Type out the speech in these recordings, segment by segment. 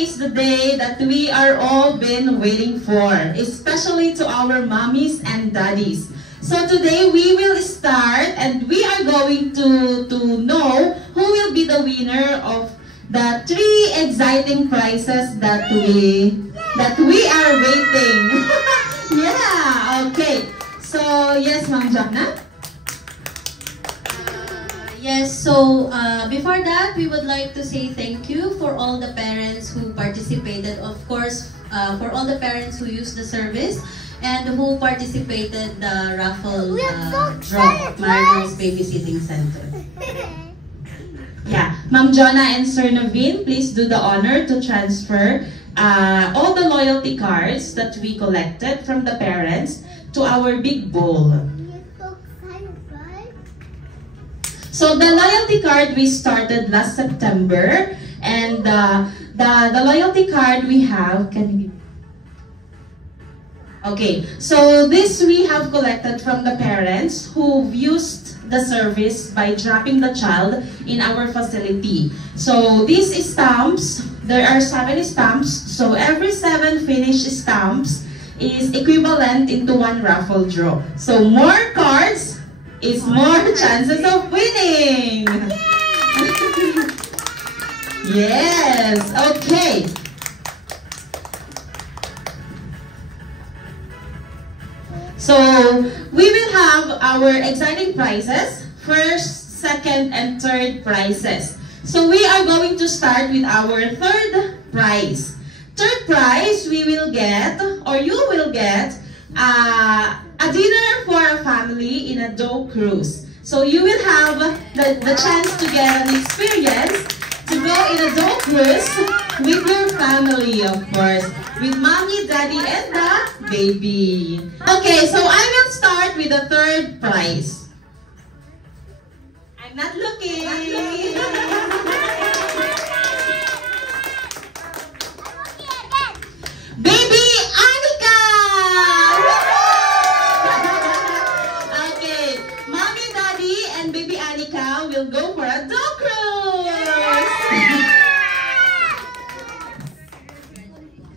is the day that we are all been waiting for, especially to our mommies and daddies. So today we will start and we are going to know who will be the winner of the 3 exciting prizes that we are waiting. Yeah, okay. So yes, Ma'am Jonna. Yes, so before that, we would like to say thank you for all the parents who participated, of course, for all the parents who used the service and who participated the raffle draw of Mario's Babysitting Center. Yeah, Ma'am Jonna and Sir Naveen, please do the honor to transfer all the loyalty cards that we collected from the parents to our big bowl. So the loyalty card we started last September, and the loyalty card we have, okay, so this we have collected from the parents who used the service by dropping the child in our facility. So these stamps, there are 7 stamps, so every 7 finished stamps is equivalent into 1 raffle draw. So more cards is more chances of winning. Yes, okay. So we will have our exciting prizes, first, second, and third prizes. So we are going to start with our third prize. Third prize, we will get, or you will get, a dinner for a family in a Doe cruise. So you will have the chance to get an experience to go in a Doe cruise with your family, of course, with mommy, daddy, and the baby. Okay, so I will start with the third prize. I'm not looking. Baby Anika! Okay, mommy, daddy, and baby Anika will go for a Doe cruise.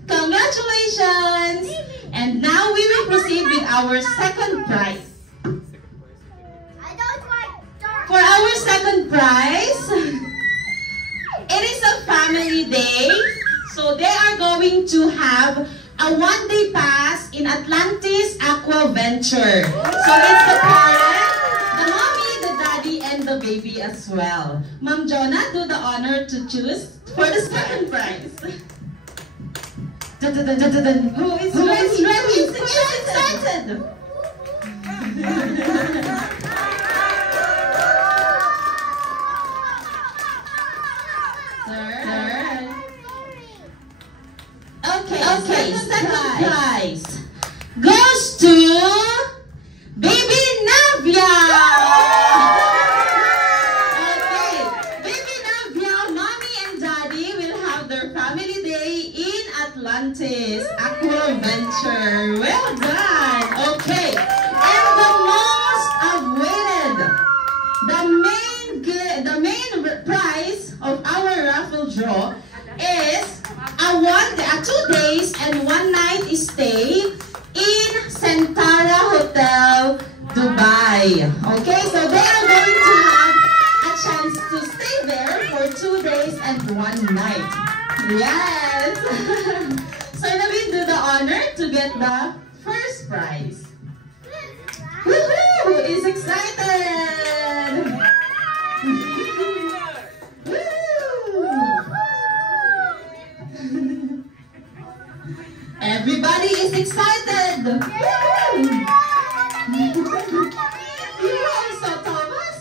Congratulations! And now we will proceed with our second prize. For our second prize, it is a family day. So they are going to have a 1-day pass in Atlantis Aqua Venture. So it's the parent, the mommy, the daddy, and the baby as well. Ma'am Jonna, do the honor to choose for the second prize. Who is ready? It's excited. Okay, second prize goes to Baby Navia. Okay, Baby Navia, mommy and daddy will have their family day in Atlantis Aqua Venture. Well done. Okay, and the most awaited, the main prize of our raffle draw is a 2 days and 1 night stay in Centara Hotel, Dubai. Okay, so they are going to have a chance to stay there for 2 days and 1 night. Yes! So Naveen, do the honor to get the first prize. Woohoo! Is excited! Everybody is excited! You also, Thomas?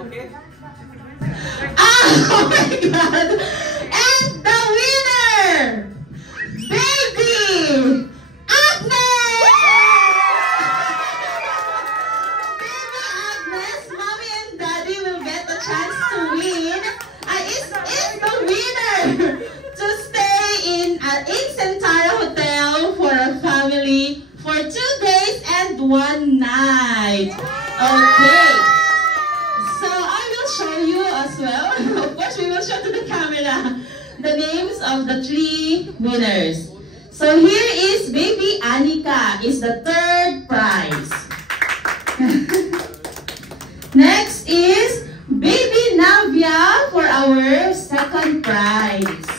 Okay. Oh my God! And the winner! Baby Agnes! Baby Agnes, mommy and daddy will get the chance to win. Is the winner to stay in Centara Hotel for a family for 2 days and 1 night. Okay. So I will show you as well. Of course, we will show to the camera the names of the 3 winners. So here is Baby Anika, is the 3rd prize. Next is Baby Navia for our 2nd prize.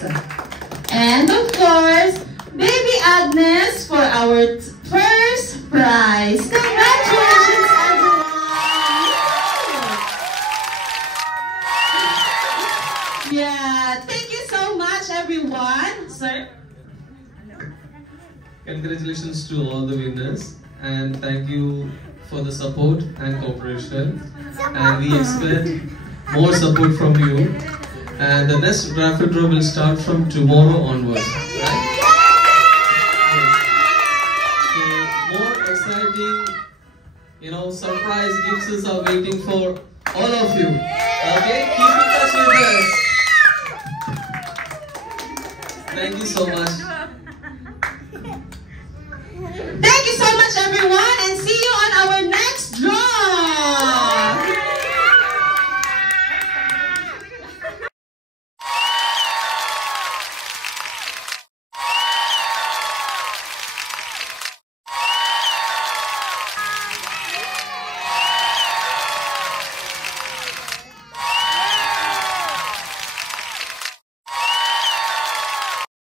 And of course, Baby Agnes for our 1st prize. Congratulations, everyone! Yeah, thank you so much, everyone. Sir? Congratulations to all the winners, and thank you for the support and cooperation. And we expect more support from you. And the next raffle draw will start from tomorrow onwards, right? So more exciting, surprise gifts are waiting for all of you. Okay, keep in touch with us. Thank you so much. Thank you so much, everyone, and see you on our